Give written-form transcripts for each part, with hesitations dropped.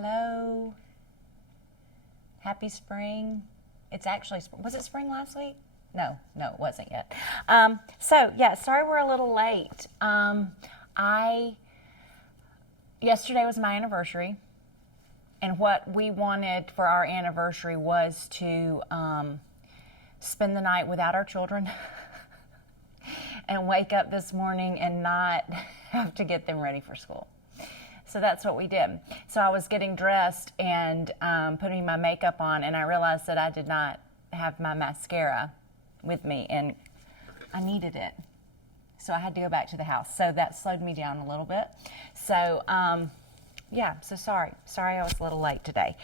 Hello. Happy spring. It's actually, was it spring last week? No, it wasn't yet. Sorry we're a little late. Yesterday was my anniversary, and what we wanted for our anniversary was to spend the night without our children and wake up this morning and not have to get them ready for school. So that's what we did. So I was getting dressed and putting my makeup on, and I realized that I did not have my mascara with me, and I needed it. So I had to go back to the house. So that slowed me down a little bit. So, so sorry. Sorry I was a little late today.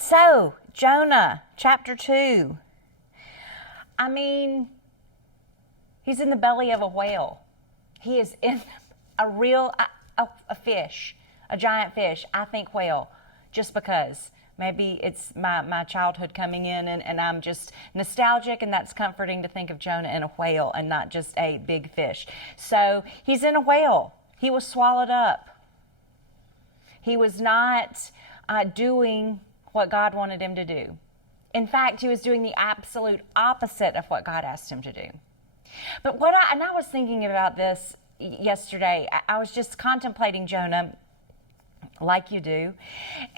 So, Jonah, chapter 2. I mean, he's in the belly of a whale. He is in a fish, a giant fish. I think whale, just because. Maybe it's my childhood coming in and I'm just nostalgic, and that's comforting to think of Jonah in a whale and not just a big fish. So he's in a whale. He was swallowed up. He was not doing what God wanted him to do. In fact, he was doing the absolute opposite of what God asked him to do. But I was thinking about this yesterday. I was just contemplating Jonah, like you do,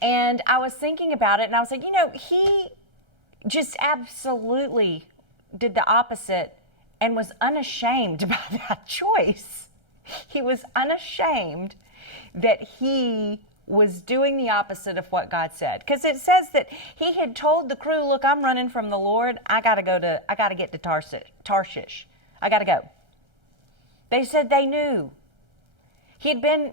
and I was thinking about it, and I was like, he just absolutely did the opposite and was unashamed about that choice. He was unashamed that he was doing the opposite of what God said, because it says that he had told the crew, look, I'm running from the Lord. I got to get to Tarshish. I got to go. They said they knew. He had been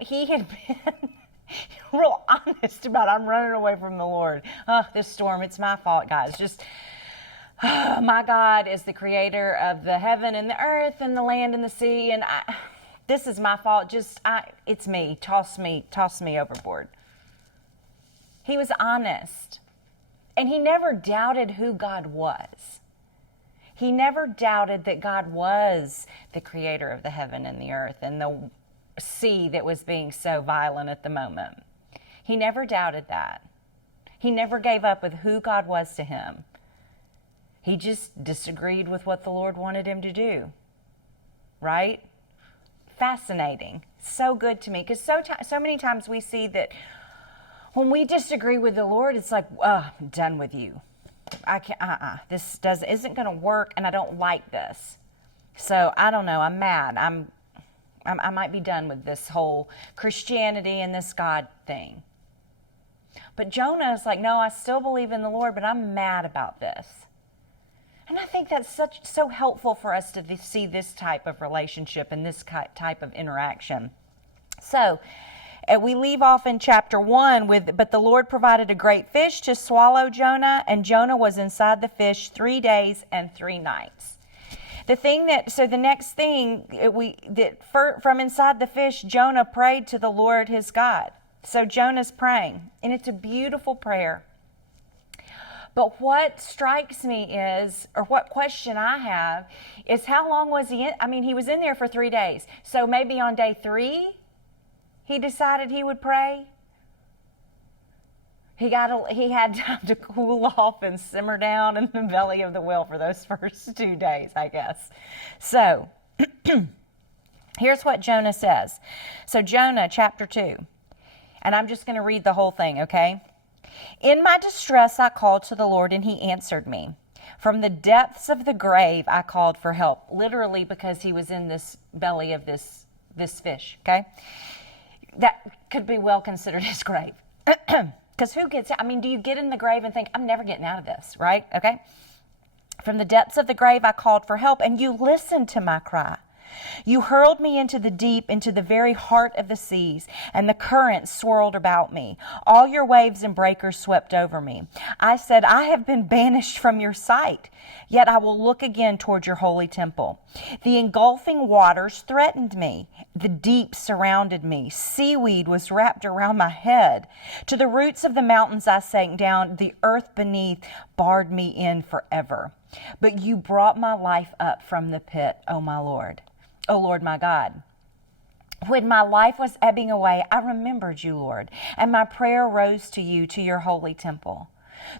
real honest about, I'm running away from the Lord. This storm, it's my fault, guys. Just, my God is the creator of the heaven and the earth and the land and the sea, and this is my fault. It's me. Toss me overboard. He was honest, and he never doubted who God was. He never doubted that God was the creator of the heaven and the earth and the sea that was being so violent at the moment. He never doubted that. He never gave up with who God was to him. He just disagreed with what the Lord wanted him to do. Right? Fascinating. So good to me, because so many times we see that when we disagree with the Lord, it's like, I'm done with you. I can't. This isn't going to work, and I don't like this. So I don't know. I'm mad. I might be done with this whole Christianity and this God thing. But Jonah is like, no, I still believe in the Lord, but I'm mad about this. And I think that's so helpful for us to see this type of relationship and this type of interaction. So we leave off in chapter 1 but the Lord provided a great fish to swallow Jonah, and Jonah was inside the fish 3 days and 3 nights. The next thing, from inside the fish, Jonah prayed to the Lord his God. So Jonah's praying, and it's a beautiful prayer. But what strikes me or what question I have, is how long was he in? I mean, he was in there for 3 days. So maybe on day 3, he decided he would pray. He had time to cool off and simmer down in the belly of the whale for those first 2 days, I guess. So, here's what Jonah says. So Jonah, chapter 2. And I'm just going to read the whole thing, okay? In my distress I called to the Lord, and he answered me. From the depths of the grave I called for help. Literally, because he was in this belly of this fish, okay? That could be well considered his grave. Because who gets out? I mean, do you get in the grave and think, I'm never getting out of this, right? Okay? From the depths of the grave I called for help, and you listened to my cry. You hurled me into the deep, into the very heart of the seas, and the currents swirled about me. All your waves and breakers swept over me. I said, I have been banished from your sight, yet I will look again toward your holy temple. The engulfing waters threatened me. The deep surrounded me. Seaweed was wrapped around my head. To the roots of the mountains I sank down. The earth beneath barred me in forever. But you brought my life up from the pit, O my Lord. O Lord my God. When my life was ebbing away, I remembered you, Lord, and my prayer rose to you, to your holy temple.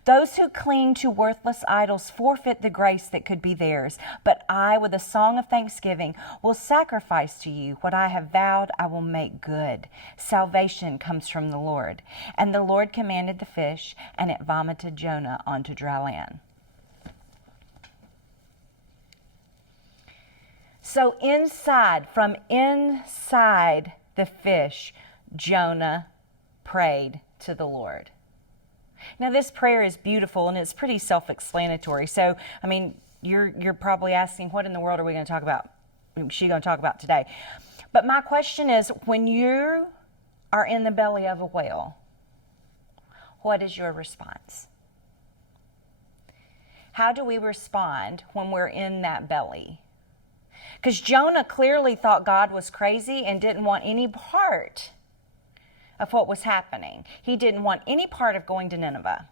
Those who cling to worthless idols forfeit the grace that could be theirs, but I, with a song of thanksgiving, will sacrifice to you what I have vowed I will make good. Salvation comes from the Lord. And the Lord commanded the fish, and it vomited Jonah onto dry land. So from inside the fish, Jonah prayed to the Lord. Now, this prayer is beautiful and it's pretty self-explanatory. So, I mean, you're probably asking, what in the world are we going to talk about? She going to talk about today? But my question is, when you are in the belly of a whale, what is your response? How do we respond when we're in that belly? Because Jonah clearly thought God was crazy and didn't want any part of what was happening. He didn't want any part of going to Nineveh.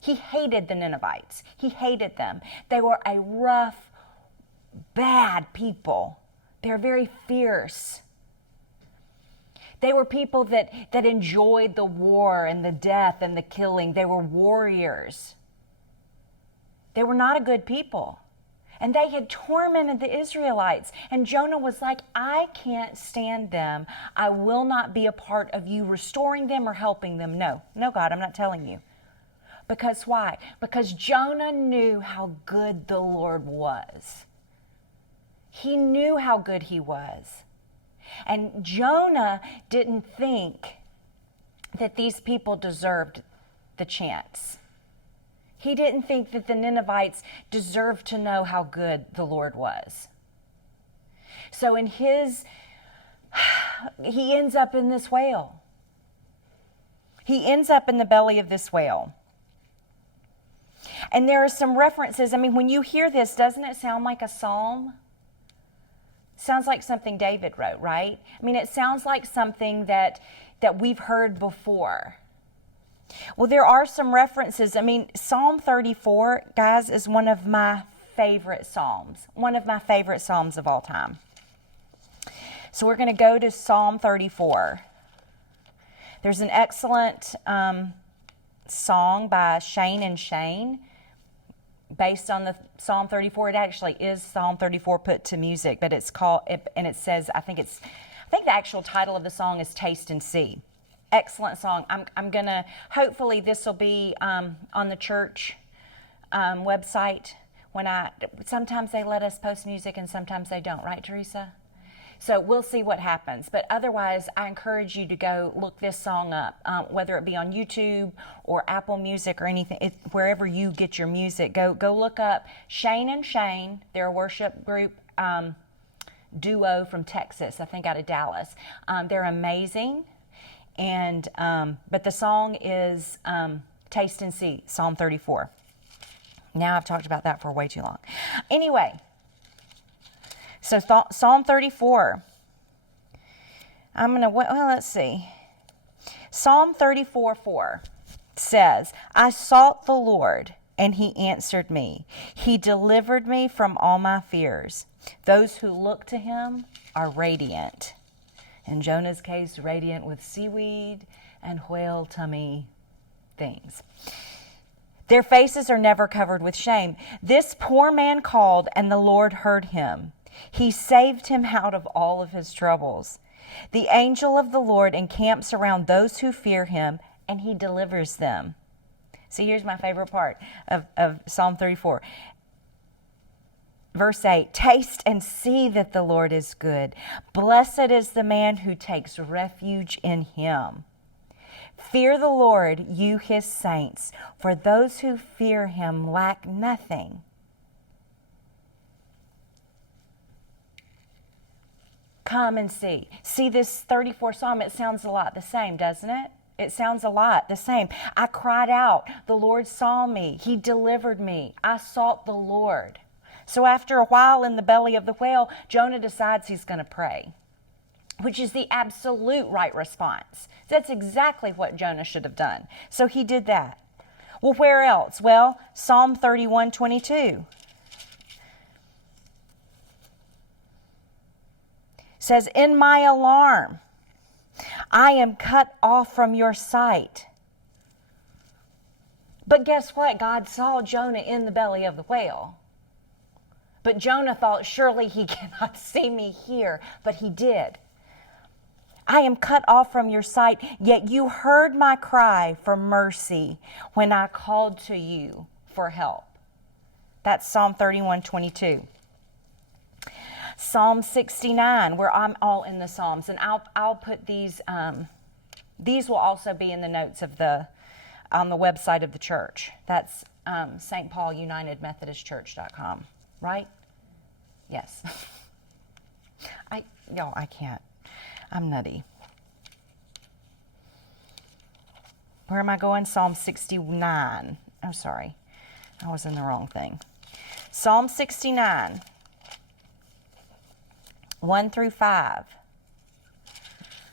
He hated the Ninevites. He hated them. They were a rough, bad people. They're very fierce. They were people that enjoyed the war and the death and the killing. They were warriors. They were not a good people. And they had tormented the Israelites. And Jonah was like, I can't stand them. I will not be a part of you restoring them or helping them. No, God, I'm not telling you. Because why? Because Jonah knew how good the Lord was. He knew how good he was. And Jonah didn't think that these people deserved the chance. He didn't think that the Ninevites deserved to know how good the Lord was. So he ends up in this whale. He ends up in the belly of this whale. And there are some references. I mean, when you hear this, doesn't it sound like a psalm? Sounds like something David wrote, right? I mean, it sounds like something that we've heard before. Well, there are some references. I mean, Psalm 34, guys, is one of my favorite psalms. One of my favorite psalms of all time. So we're going to go to Psalm 34. There's an excellent song by Shane and Shane based on the Psalm 34. It actually is Psalm 34 put to music, but it's called, and it says, I think the actual title of the song is Taste and See. Excellent song. I'm going to, hopefully this will be on the church website. Sometimes they let us post music and sometimes they don't, right, Teresa? So we'll see what happens. But otherwise, I encourage you to go look this song up, whether it be on YouTube or Apple Music or anything, wherever you get your music. Go look up Shane and Shane. They're a worship group duo from Texas, I think out of Dallas. They're amazing. And but the song is Taste and See, Psalm 34. Now I've talked about that for way too long. Anyway, so Psalm 34. Let's see. Psalm 34:4 says, I sought the Lord, and he answered me. He delivered me from all my fears. Those who look to him are radiant. In Jonah's case, radiant with seaweed and whale tummy things. Their faces are never covered with shame. This poor man called, and the Lord heard him. He saved him out of all of his troubles. The angel of the Lord encamps around those who fear him, and he delivers them. See, here's my favorite part of Psalm 34. Verse 8, taste and see that the Lord is good. Blessed is the man who takes refuge in him. Fear the Lord, you his saints, for those who fear him lack nothing. Come and see. See this 34 Psalm, it sounds a lot the same, doesn't it? It sounds a lot the same. I cried out, the Lord saw me, he delivered me. I sought the Lord. So after a while in the belly of the whale, Jonah decides he's going to pray, which is the absolute right response. That's exactly what Jonah should have done. So he did that. Well, where else? Well, Psalm 31:22 says, in my alarm, I am cut off from your sight. But guess what? God saw Jonah in the belly of the whale. But Jonah thought, surely he cannot see me here. But he did. I am cut off from your sight, yet you heard my cry for mercy when I called to you for help. That's Psalm 31:22. Psalm 69, where I'm all in the Psalms, and I'll put these. These will also be in the notes of on the website of the church. That's St. Paul United Methodist Church.com, right? Yes. I can't. I'm nutty. Where am I going? Psalm 69. Oh, sorry. I was in the wrong thing. Psalm 69, 1-5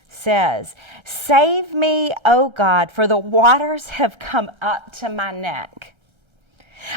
says, save me, O God, for the waters have come up to my neck.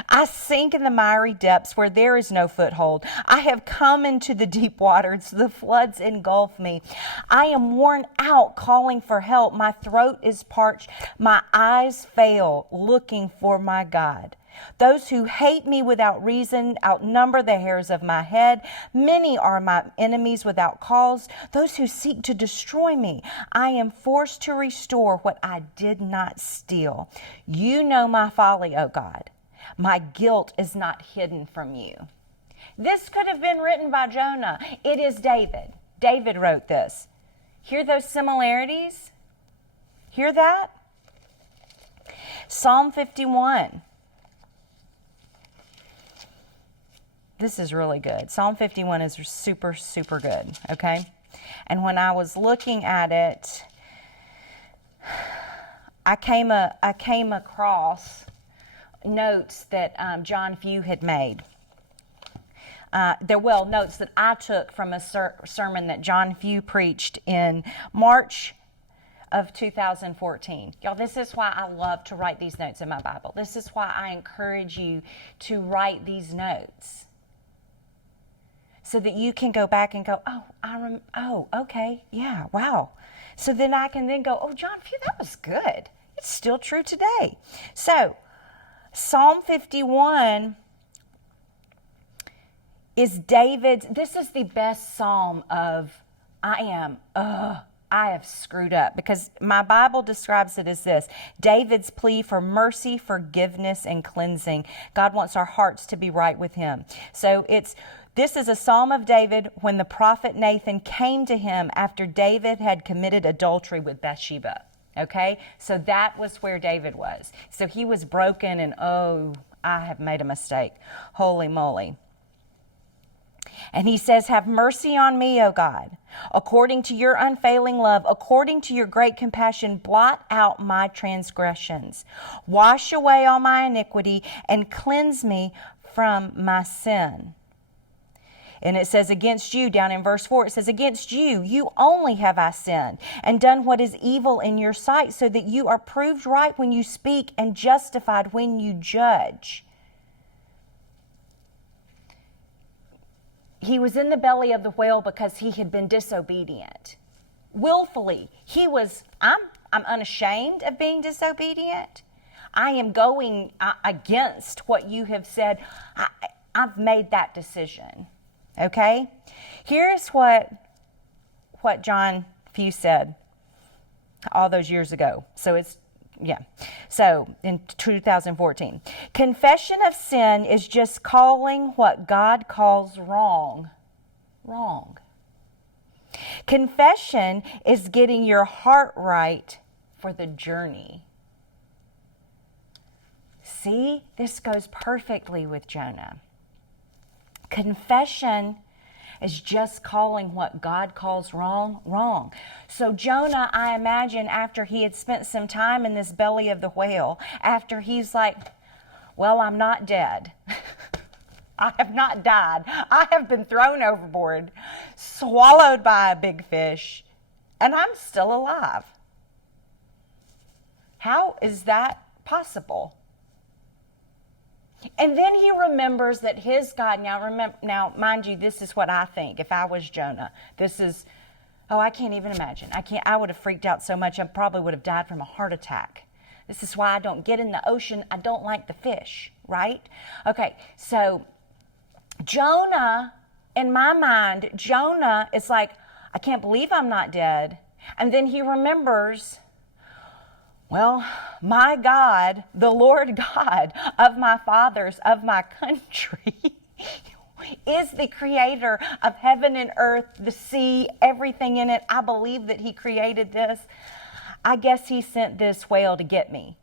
I sink in the miry depths where there is no foothold. I have come into the deep waters. The floods engulf me. I am worn out calling for help. My throat is parched. My eyes fail looking for my God. Those who hate me without reason outnumber the hairs of my head. Many are my enemies without cause, those who seek to destroy me. I am forced to restore what I did not steal. You know my folly, O God. My guilt is not hidden from you. This could have been written by Jonah. It is David. David wrote this. Hear those similarities? Hear that? Psalm 51. This is really good. Psalm 51 is super, super good, okay? And when I was looking at it, I came across notes that John Few had made. Notes that I took from a sermon that John Few preached in March of 2014. Y'all, this is why I love to write these notes in my Bible. This is why I encourage you to write these notes, so that you can go back and go, okay, yeah, wow. So then I can then go, John Few, that was good. It's still true today. So Psalm 51 is David's. This is the best psalm of I have screwed up, because my Bible describes it as this: David's plea for mercy, forgiveness, and cleansing. God wants our hearts to be right with him. So this is a psalm of David when the prophet Nathan came to him after David had committed adultery with Bathsheba. Okay? So that was where David was. So he was broken and, I have made a mistake. Holy moly. And he says, have mercy on me, O God. According to your unfailing love, according to your great compassion, blot out my transgressions. Wash away all my iniquity and cleanse me from my sin. And it says, against you, down in verse 4, it says, against you only have I sinned and done what is evil in your sight, so that you are proved right when you speak and justified when you judge. He was in the belly of the whale because he had been disobedient. Willfully. I'm unashamed of being disobedient. I am going against what you have said. I've made that decision. Okay? Here's what John Few said all those years ago. So in 2014. Confession of sin is just calling what God calls wrong. Confession is getting your heart right for the journey. See, this goes perfectly with Jonah. Confession is just calling what God calls wrong. So Jonah, I imagine, after he had spent some time in this belly of the whale, after he's like, well, I'm not dead. I have not died. I have been thrown overboard, swallowed by a big fish, and I'm still alive. How is that possible? And then he remembers that his God, now mind you, this is what I think. If I was Jonah, I can't even imagine. I would have freaked out so much, I probably would have died from a heart attack. This is why I don't get in the ocean. I don't like the fish, right? Okay, so Jonah, in my mind, Jonah is like, I can't believe I'm not dead. And then he remembers, well, my God, the Lord God of my fathers, of my country, is the creator of heaven and earth, the sea, everything in it. I believe that he created this. I guess he sent this whale to get me.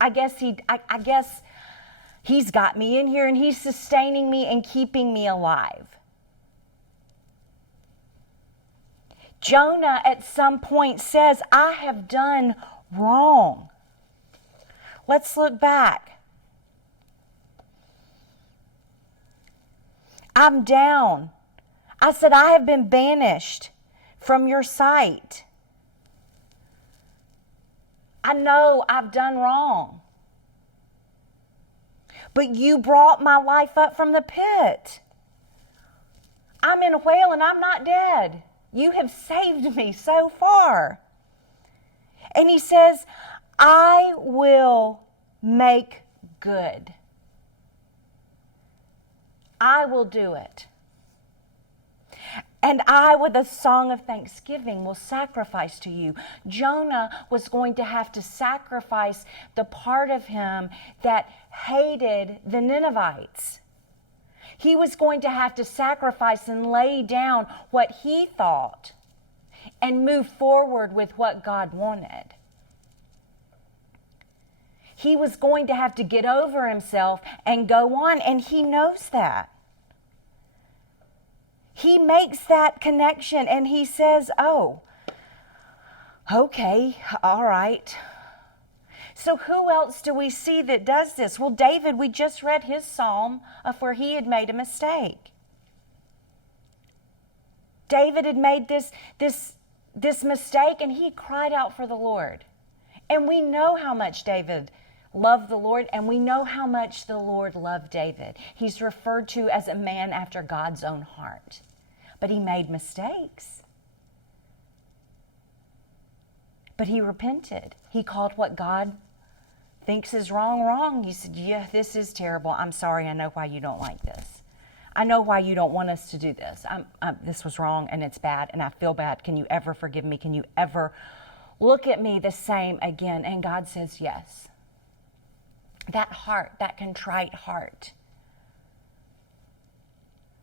I guess he's got me in here and he's sustaining me and keeping me alive. Jonah at some point says, I have done wrong. Let's look back. I'm down. I said, I have been banished from your sight. I know I've done wrong. But you brought my life up from the pit. I'm in a whale and I'm not dead. You have saved me so far. And he says, I will make good. I will do it. And I, with a song of thanksgiving, will sacrifice to you. Jonah was going to have to sacrifice the part of him that hated the Ninevites. He was going to have to sacrifice and lay down what he thought and move forward with what God wanted. He was going to have to get over himself and go on, and he knows that. He makes that connection and he says, oh, okay, all right. So who else do we see that does this? Well, David, we just read his psalm of where he had made a mistake. David had made this mistake and he cried out for the Lord. And we know how much David loved the Lord, and we know how much the Lord loved David. He's referred to as a man after God's own heart. But he made mistakes. But he repented. He called what God thinks is wrong. He said, yeah, this is terrible. I'm sorry. I know why you don't like this. I know why you don't want us to do this. This was wrong and it's bad and I feel bad. Can you ever forgive me? Can you ever look at me the same again? And God says yes. That heart, that contrite heart,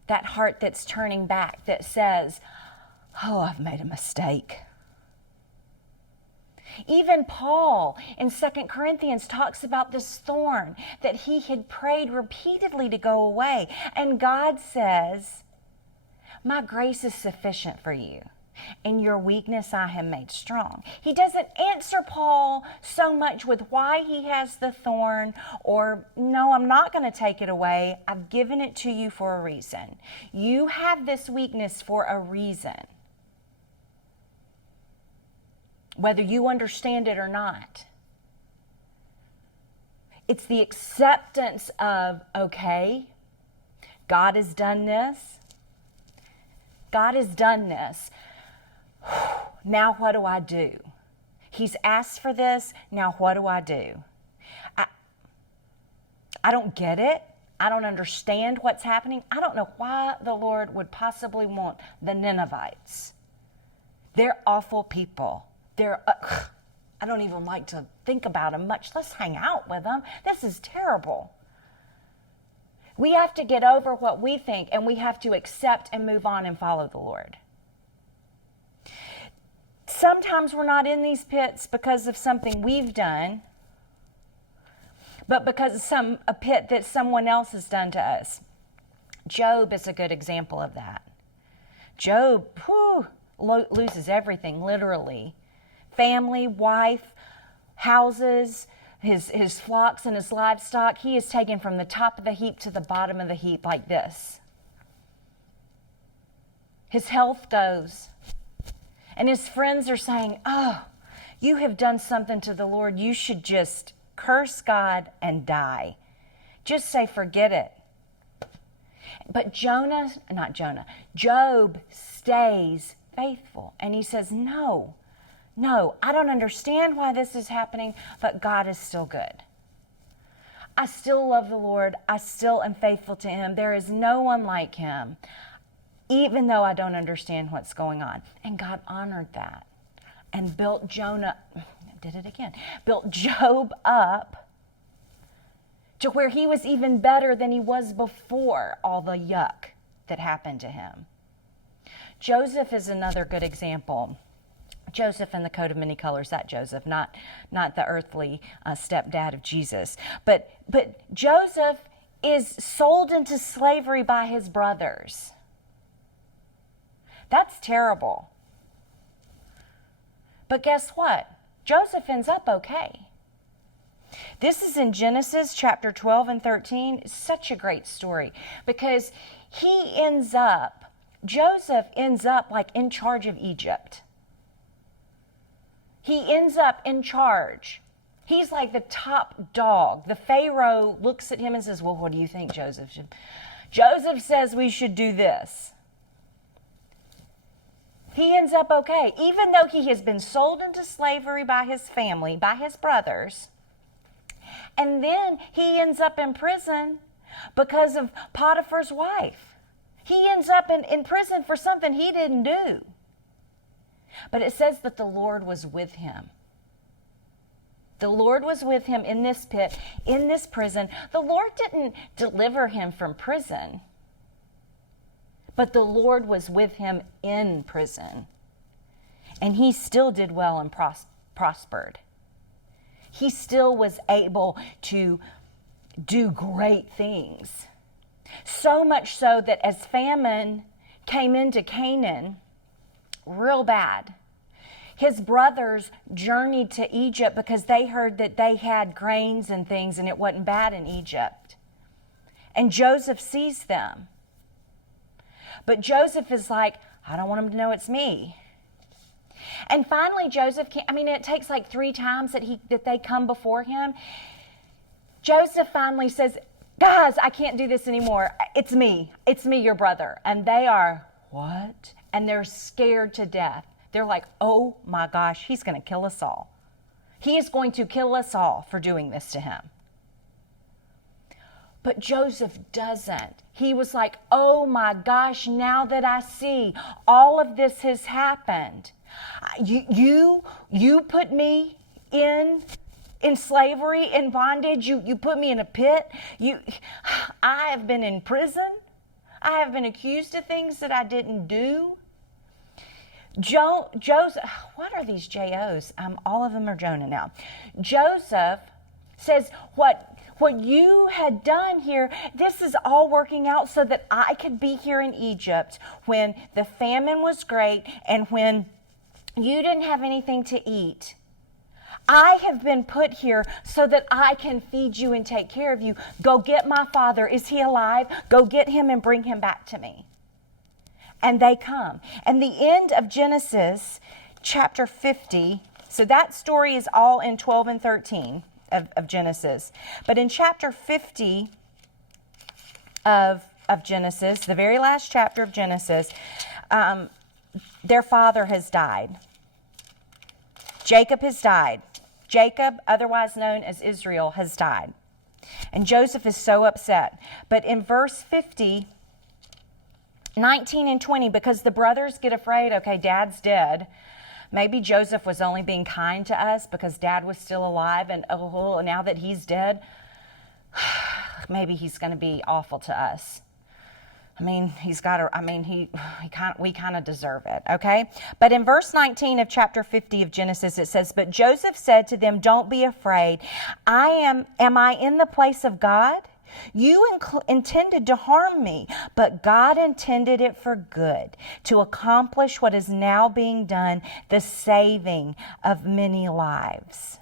that heart that's turning back, that says, oh, I've made a mistake. Even Paul in 2 Corinthians talks about this thorn that he had prayed repeatedly to go away. And God says, my grace is sufficient for you. In your weakness I have made strong. He doesn't answer Paul so much with why he has the thorn or, no, I'm not going to take it away. I've given it to you for a reason. You have this weakness for a reason. Whether you understand it or not. It's the acceptance of, okay, God has done this. God has done this. Now what do I do? He's asked for this. Now what do I do? I don't get it. I don't understand what's happening. I don't know why the Lord would possibly want the Ninevites. They're awful people. I don't even like to think about them much. Let's hang out with them. This is terrible. We have to get over what we think, and we have to accept and move on and follow the Lord. Sometimes we're not in these pits because of something we've done, but because of a pit that someone else has done to us. Job is a good example of that. Job loses everything, literally. Family, wife, houses, his flocks and his livestock. He is taken from the top of the heap to the bottom of the heap like this. His health goes. And his friends are saying, oh, you have done something to the Lord. You should just curse God and die. Just say, forget it. But Job stays faithful. And he says, no, I don't understand why this is happening, but God is still good. I still love the Lord. I still am faithful to him. There is no one like him, even though I don't understand what's going on. And God honored that and built Job up to where he was even better than he was before all the yuck that happened to him. Joseph is another good example. Joseph in the coat of many colors, that Joseph, not the earthly stepdad of Jesus. But Joseph is sold into slavery by his brothers. That's terrible. But guess what? Joseph ends up okay. This is in Genesis chapter 12 and 13. It's such a great story because Joseph ends up like in charge of Egypt. He ends up in charge. He's like the top dog. The Pharaoh looks at him and says, well, what do you think, Joseph? Joseph says we should do this. He ends up okay. Even though he has been sold into slavery by his family, by his brothers, and then he ends up in prison because of Potiphar's wife. He ends up in prison for something he didn't do. But it says that the Lord was with him. The Lord was with him in this pit, in this prison. The Lord didn't deliver him from prison, but the Lord was with him in prison. And he still did well and prospered. He still was able to do great things. So much so that as famine came into Canaan, real bad, his brothers journeyed to Egypt because they heard that they had grains and things and it wasn't bad in Egypt. And Joseph sees them. But Joseph is like, I don't want them to know it's me. And finally Joseph it takes like 3 times that they come before him. Joseph finally says, guys, I can't do this anymore. It's me, your brother. And they are, what? And they're scared to death. They're like, oh my gosh, he's going to kill us all. He is going to kill us all for doing this to him. But Joseph doesn't. He was like, oh my gosh, now that I see all of this has happened, you put me in slavery, in bondage. You put me in a pit. I have been in prison. I have been accused of things that I didn't do. Joseph, what are these J-O's? All of them are Jonah now. Joseph says, what you had done here, this is all working out so that I could be here in Egypt when the famine was great and when you didn't have anything to eat. I have been put here so that I can feed you and take care of you. Go get my father. Is he alive? Go get him and bring him back to me. And they come. And the end of Genesis chapter 50, so that story is all in 12 and 13 of Genesis. But in chapter 50 of Genesis, the very last chapter of Genesis, their father has died. Jacob has died. Jacob, otherwise known as Israel, has died. And Joseph is so upset. But in verse 50, 19 and 20, because the brothers get afraid, okay, Dad's dead. Maybe Joseph was only being kind to us because Dad was still alive, and oh, now that he's dead, maybe he's going to be awful to us. We kind of deserve it, okay? But in verse 19 of chapter 50 of Genesis, it says, but Joseph said to them, don't be afraid. Am I in the place of God? You intended to harm me, but God intended it for good, to accomplish what is now being done, the saving of many lives.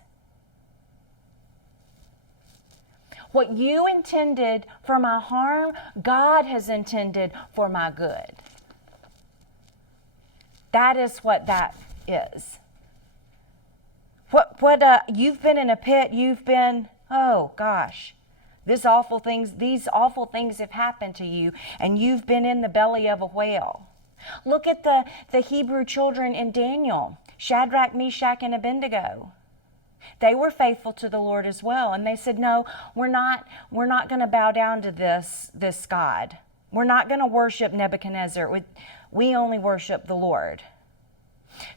What you intended for my harm, God has intended for my good. That is what that is. You've been in a pit, oh gosh. These awful things have happened to you, and you've been in the belly of a whale. Look at the Hebrew children in Daniel, Shadrach, Meshach, and Abednego. They were faithful to the Lord as well, and they said, "No, we're not going to bow down to this God. We're not going to worship Nebuchadnezzar. We only worship the Lord."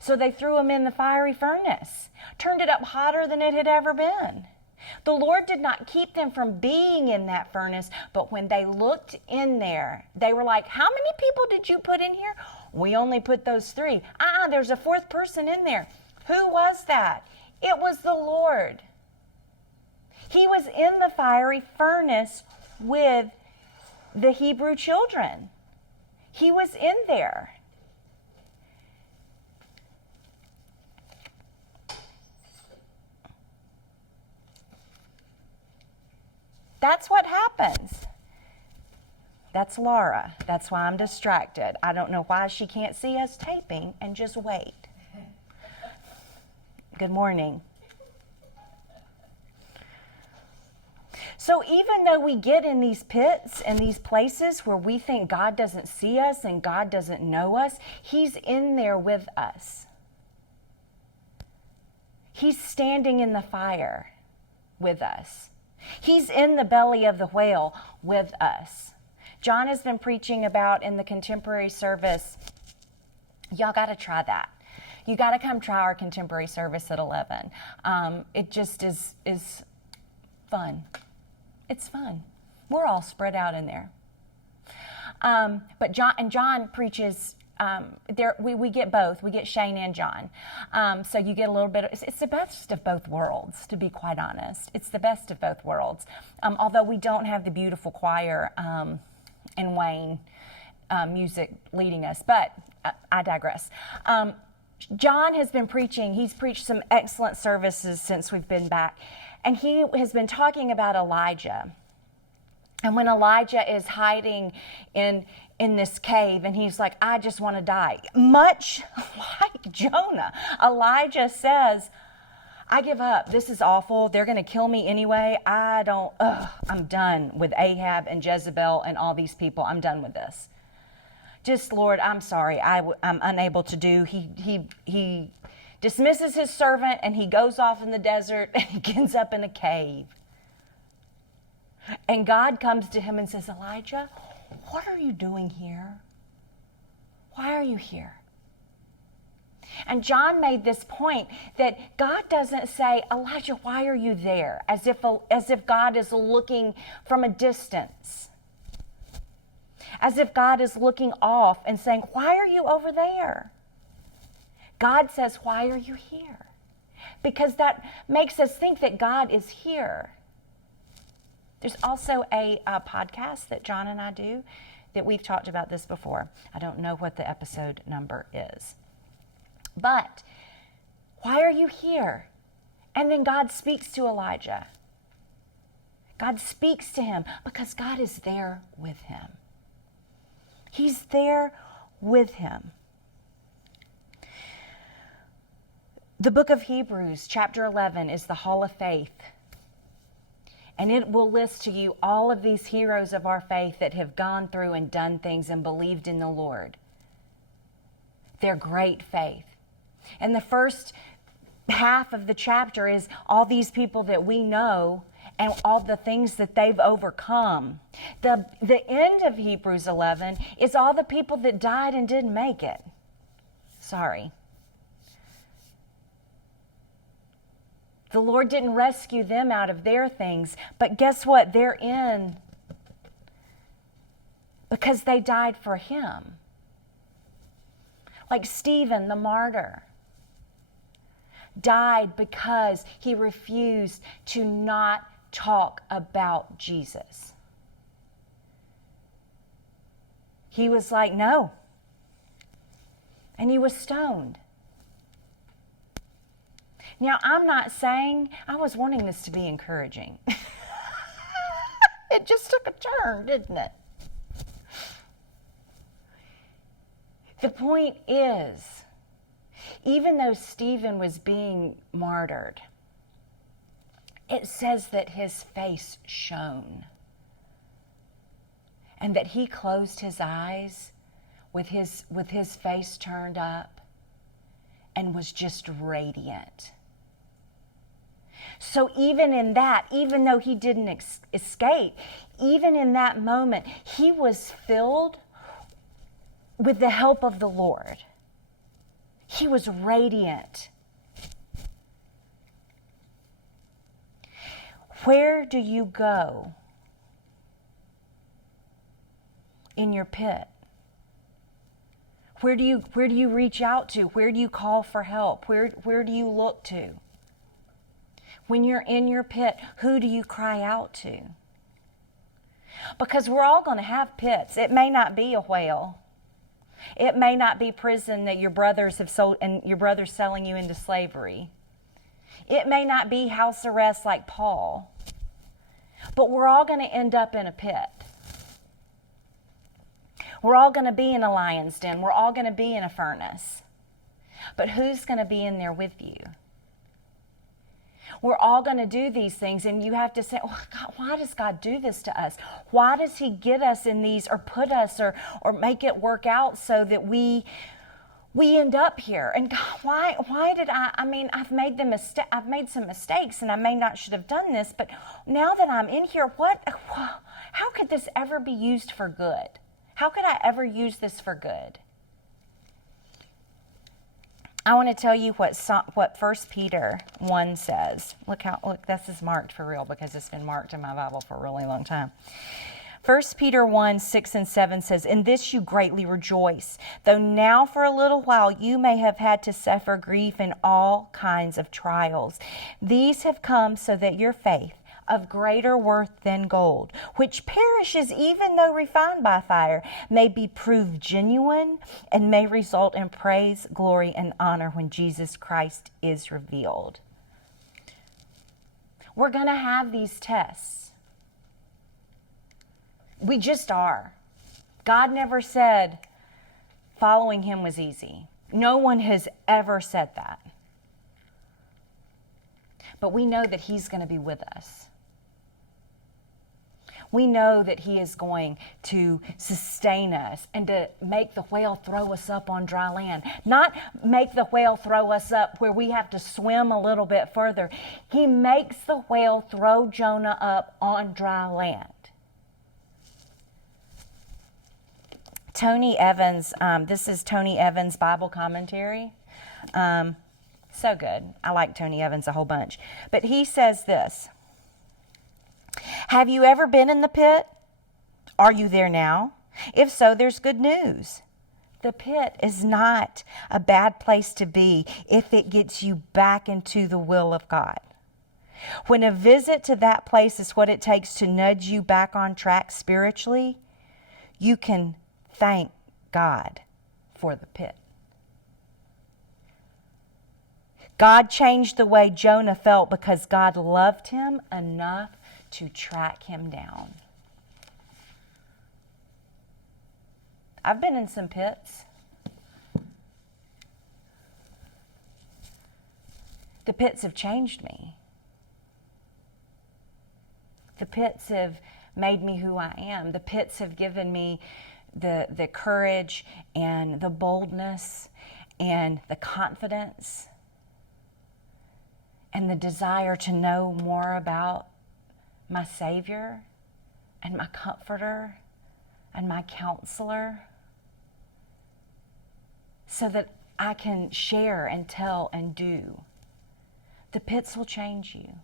So they threw him in the fiery furnace, turned it up hotter than it had ever been. The Lord did not keep them from being in that furnace, but when they looked in there, they were like, "How many people did you put in here?" "We only put those 3. There's a 4th person in there." Who was that? It was the Lord. He was in the fiery furnace with the Hebrew children. He was in there. That's what happens. That's Laura. That's why I'm distracted. I don't know why she can't see us taping and just wait. Good morning. So even though we get in these pits and these places where we think God doesn't see us and God doesn't know us, He's in there with us. He's standing in the fire with us. He's in the belly of the whale with us. John has been preaching about in the contemporary service. Y'all got to try that. You got to come try our contemporary service at 11. It just is fun. It's fun. We're all spread out in there. But John preaches. We get both. We get Shane and John. So you get a little bit. It's the best of both worlds, to be quite honest. It's the best of both worlds. Although we don't have the beautiful choir and Wayne music leading us, but I digress. John has been preaching. He's preached some excellent services since we've been back. And he has been talking about Elijah. And when Elijah is hiding in this cave and he's like, "I just want to die." Much like Jonah, Elijah says, "I give up. This is awful. They're going to kill me anyway. I'm done with Ahab and Jezebel and all these people. I'm done with this. Just, Lord, I'm sorry. I'm unable to do." He dismisses his servant and he goes off in the desert and he ends up in a cave. And God comes to him and says, "Elijah, what are you doing here? Why are you here?" And John made this point that God doesn't say, "Elijah, why are you there?" As if God is looking from a distance. As if God is looking off and saying, "Why are you over there?" God says, "Why are you here?" Because that makes us think that God is here. There's also a podcast that John and I do that we've talked about this before. I don't know what the episode number is. But why are you here? And then God speaks to Elijah. God speaks to him because God is there with him. He's there with him. The book of Hebrews, chapter 11, is the Hall of Faith. And it will list to you all of these heroes of our faith that have gone through and done things and believed in the Lord. Their great faith. And the first half of the chapter is all these people that we know and all the things that they've overcome. The end of Hebrews 11 is all the people that died and didn't make it. Sorry. The Lord didn't rescue them out of their things, but guess what? They're in because they died for Him. Like Stephen, the martyr, died because he refused to not talk about Jesus. He was like, no. And he was stoned. Now, I'm not saying, I was wanting this to be encouraging. It just took a turn, didn't it? The point is Even though Stephen was being martyred, it says that his face shone and that he closed his eyes with his face turned up and was just radiant. So even in that, even though he didn't escape, even in that moment, he was filled with the help of the Lord. He was radiant. Where do you go in your pit? Where do you reach out to? Where do you call for help? Where do you look to? When you're in your pit, who do you cry out to? Because we're all going to have pits. It may not be a whale. It may not be prison that your brothers have sold and your brothers selling you into slavery. It may not be house arrest like Paul. But we're all going to end up in a pit. We're all going to be in a lion's den. We're all going to be in a furnace. But who's going to be in there with you? We're all going to do these things, and you have to say, oh, God, why does God do this to us? Why does he get us in these or put us or make it work out so that we end up here? And God, why did I've made some mistakes, and I may not should have done this, but now that I'm in here, how could this ever be used for good? How could I ever use this for good? I want to tell you what 1 Peter 1 says. Look, this is marked for real because it's been marked in my Bible for a really long time. 1 Peter 1, 6 and 7 says, "In this you greatly rejoice, though now for a little while you may have had to suffer grief in all kinds of trials. These have come so that your faith, of greater worth than gold, which perishes even though refined by fire, may be proved genuine and may result in praise, glory, and honor when Jesus Christ is revealed." We're going to have these tests. We just are. God never said following him was easy. No one has ever said that. But we know that he's going to be with us. We know that he is going to sustain us and to make the whale throw us up on dry land. Not make the whale throw us up where we have to swim a little bit further. He makes the whale throw Jonah up on dry land. Tony Evans, this is Tony Evans' Bible commentary. So good. I like Tony Evans a whole bunch. But he says this: "Have you ever been in the pit? Are you there now? If so, there's good news. The pit is not a bad place to be if it gets you back into the will of God. When a visit to that place is what it takes to nudge you back on track spiritually, you can thank God for the pit." God changed the way Jonah felt because God loved him enough to track him down. I've been in some pits. The pits have changed me. The pits have made me who I am. The pits have given me the courage and the boldness and the confidence and the desire to know more about my Savior and my Comforter and my Counselor, so that I can share and tell and do. The pits will change you.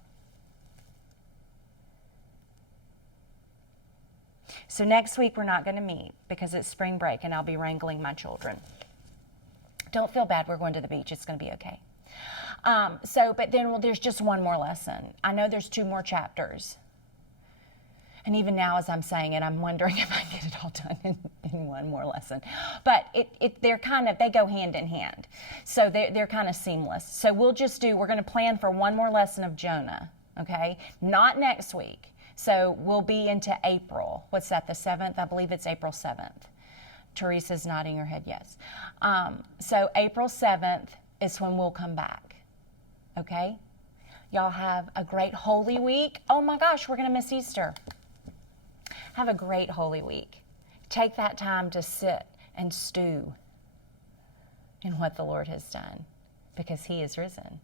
So next week we're not going to meet because it's spring break and I'll be wrangling my children. Don't feel bad, we're going to the beach. It's going to be okay. But then there's just one more lesson. I know there's 2 more chapters. And even now as I'm saying it, I'm wondering if I can get it all done in one more lesson. But they go hand in hand. So they're kind of seamless. So we're going to plan for one more lesson of Jonah, okay? Not next week. So we'll be into April. What's that, the 7th? I believe it's April 7th. Teresa's nodding her head yes. So April 7th, is when we'll come back. Okay? Y'all have a great Holy Week. Oh my gosh, we're going to miss Easter. Have a great Holy Week. Take that time to sit and stew in what the Lord has done, because He is risen.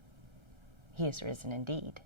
He is risen indeed.